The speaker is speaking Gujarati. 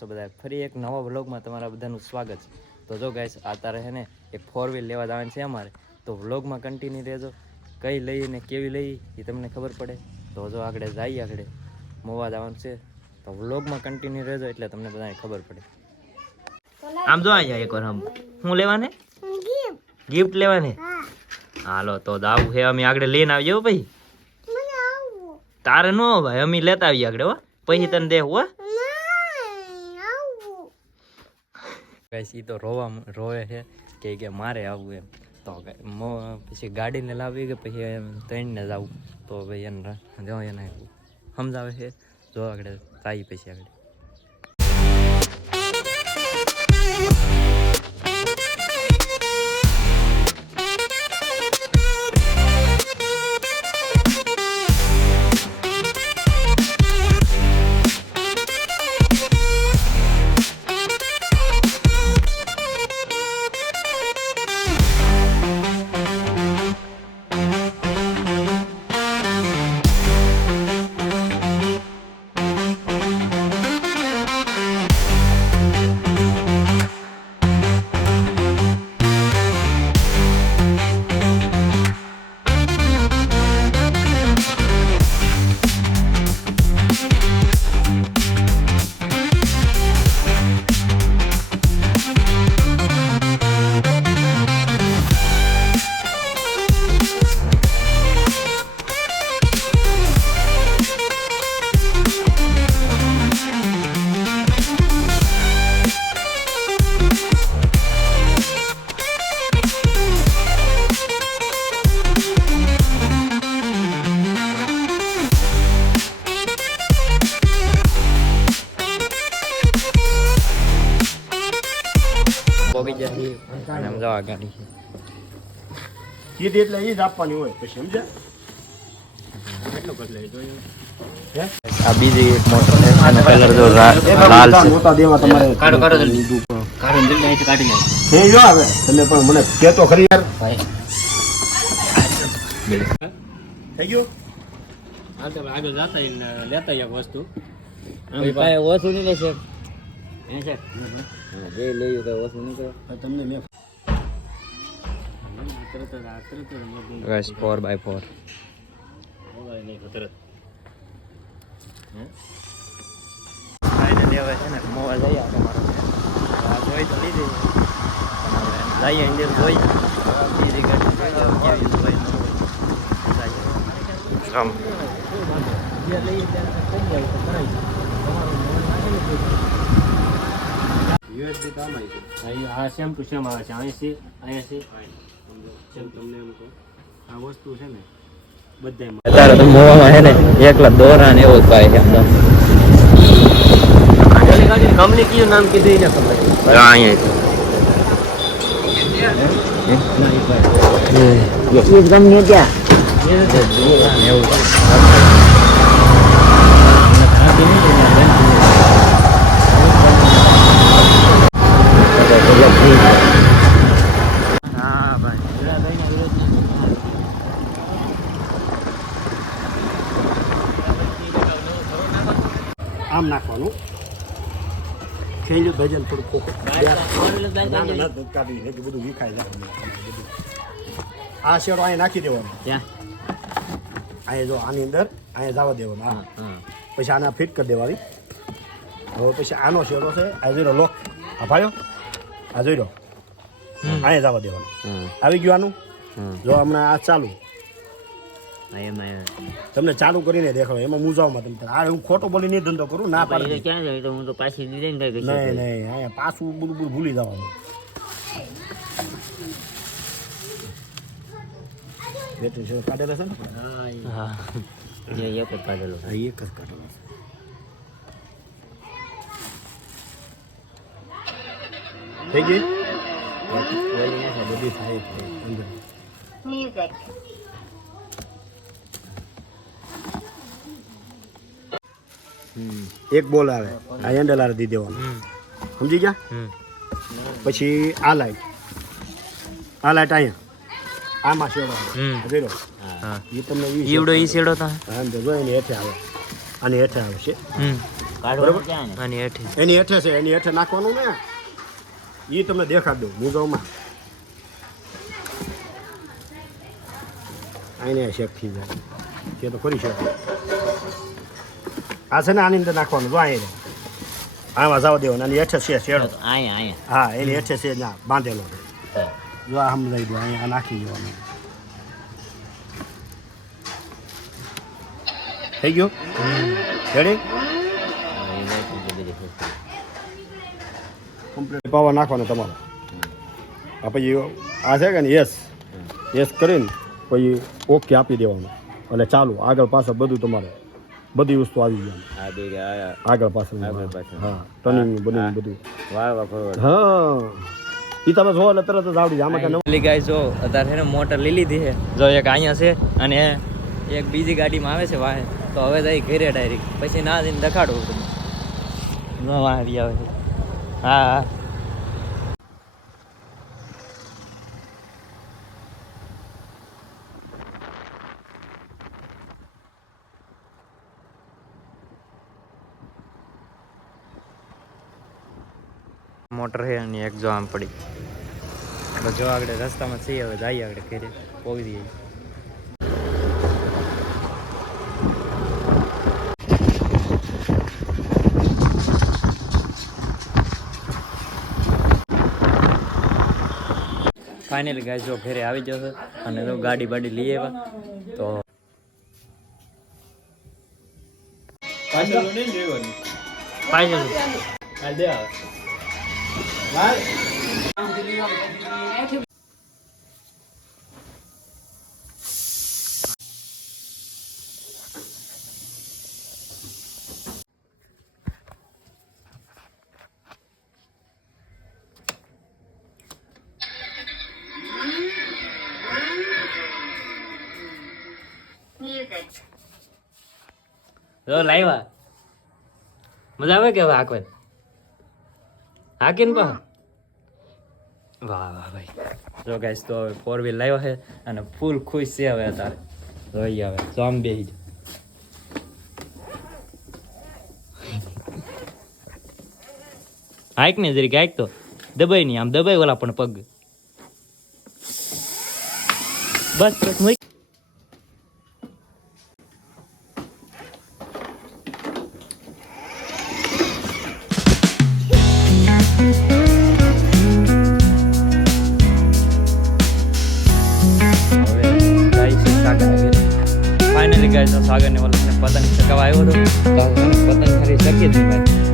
છો બધા. ફરી એક નવા વ્લોગમાં તમારા બધાનું સ્વાગત છે. તો જો ગાઈસ તારે છે ને એક ફોર વ્હીલ લેવા જવાનું છે અમારે. તો વ્લોગમાં કન્ટિન્યુ રહેજો. કઈ લઈ ને કેવી લઈ એ તમને ખબર પડે. તો જો આગળ જઈએ આગળ. મોવા જવાનું છે. તો વ્લોગમાં કન્ટિન્યુ રહેજો એટલે તમને બધાને ખબર પડે. આમ જો અહીંયા એકવાર આમ. શું લેવાને? ગિફ્ટ લેવાને? હાલો તો દાવ હે અમે આગળ લઈને આવીએ હો ભાઈ. તારે નો ભાઈ અમે લેતા આવીએ આગળ હો. પછી તને દેવું હો. ગાઈસ તો રોવા રોવે છે કે કે મારે આવવું એમ. તો પછી ગાડીને લાવી કે પછી એમ ત્રણને જ આવું તો ભાઈ એને, જો એને સમજાવે છે. જો આગળ તાઈ પછી આગળ. આમ ગાડી છે. એટલે એ જ આપવાની હોય પછી સમજ્યા? કેટલું બદલાય જોયું આ બીજી એક મોટર છે આનો કલર જો લાલ છે. મોટા દેવા તમારે કાઢો, કાઢો જલ્દી. હે જો આવે. તમે પણ મને કહેતો ખરી યાર. થઈ તો આગળ જતા લેતા એક વસ્તુ. ઓછું નહીં લેશે જે લેવું તો ઓછું નહીં કરે તમને મેં તરત જ આ તરત જ મોઢું બસ ફોર બાય ફોર મોબાઈલ નહીં તરત ભાઈને લેવા છે ને મોવા જઈએ આપણે મારો આ જોઈ તો લીધી પણ હવે જઈએ અંદર જોઈ બીજી ગાડી જોઈ લો કેવી હોય ન હોય જઈએ આમ યુએસબી તો આમાં છે અહીં આ સેમ ટુ સેમ આવે છે અહીં છે અહીંયા છે સેમ તમને એમ કહું. આ વસ્તુ છે ને બધાય અત્યારે તો મોવામાં છે ને એકલા દોરા ને એવું જ છે કંપની કયું નામ કીધું એને ખબર. તો. અહીંયા ત્યાં. એવું હા ભાઈ આમ નાખવાનું ખેલ્યું ભજન થોડું કોકો ના ના ના દૂધ કાઢી બધું વિખાઈ જાય આ શેડો અહીંયા નાખી દેવાનો અહીંયા જો આની અંદર અહીંયા જવા દેવાનો હા પછી આને ફિટ કરી દેવાની હવે પછી આનો શેડો છે આ જોઈ લો લોક આ આ જોઈ લો અહીંયા જવા દેવાનો આવી ગયું આનું જો હમણાં આ ચાલુ તમને ચાલુ કરીને દેખાડો. એમાં મૂંઝાવમાં તમે આ હું ખોટો બોલીને ધંધો કરું ના પાડી ક્યાં જાય? તો હું તો પાછી દીધે ને નહીં નહીં અહીંયા પાછું બધું બધું ભૂલી જવાનું. બેટરી છે કાઢેલા છે ને? હા એક જ કાઢેલો એક જ કાઢેલા છે. થઈ ગઈ? બધી થાય જ છે એક બોલ આવે. આ હેન્ડલ આર દી દેવાનું. સમજી ગયા? પછી આ લાઈટ આ લાઈટ અહીંયા. આમાં શેડો જોઈ લો એ તમને ઈ ઈવડો ઈ શેડો તો? હા જો એની હેઠે આવે. આની હેઠે આવશે હમ. કાઢવાનું ક્યાં ને આની હેઠી. એની હેઠે છે એની હેઠે નાખવાનું ને. એ તમને દેખાડ દઉં મૂંઝવમાં આઈને શેક થઈ જાય. તે તો કરી શકે આ છે ને આની અંદર નાખવાનું. જો અહીં આમાં જવા દેવાનું. આની હેઠે છે શેડો અહીંયા અહીંયા. હા એની હેઠે છે ના બાંધેલો. જો આ લઈ દો અહીંયા આ નાખી દેવાનું. થઈ ગયું? રેડી. કમ્પ્લીટ પાવર નાખવાનો તમારો. આ પછી આ છે કે ને યસ યસ કરીને પછી ઓકે આપી દેવાનું. એટલે ચાલુ આગળ પાછળ બધું તમારે. બધી વસ્તુ આવી આ આગળ પાછળ હા ટર્નિંગ બધું બધું. વાહ વાહ હા. એ તમે જો એટલે તરત જ આવડી આમાં કઈ ગાય જો અત્યારે છે ને મોટર લઈ લીધી છે. જો એક અહીંયા છે અને એક બીજી ગાડીમાં આવે છે વાહે. તો હવે જઈ ઘેરે ડાયરેક્ટ પછી ના જઈને દેખાડું તમે ન વાહ આવે. હા હા. મોટર છે અને એક જો આમ પડી. હવે જો આગળ રસ્તામાં છીએ હવે જઈએ આગળ ઘરે પોગી દઈએ ફાઇનલી ગાય જો ઘરે આવી જશે અને જો ગાડી બાડી લઈ આવ્યા તો પાછળ નહીં જોવાનું પાછળ જો લાવ્યા મજા આવે કે હવે હાકવે હાકીને પા. વાહ વાહ, ભાઈ. જો ગાઈસ તો હવે ફોર વ્હીલ લાવ્યો છે અને ફૂલ ખુશ છે હવે અત્યારે. જોઈ હવે. તો આમ બેસી જ હાઈક ને જરીક, હાઈક તો. દબાઈ નહીં. આમ દબાઈ ઓલા પણ પગ. બસ બસ ફાઇનલી ગાય તો સાગર ને ઓલા પતંગ ચગાવવા આવ્યો હતો. તો પતંગ ખરી શકી ભાઈ.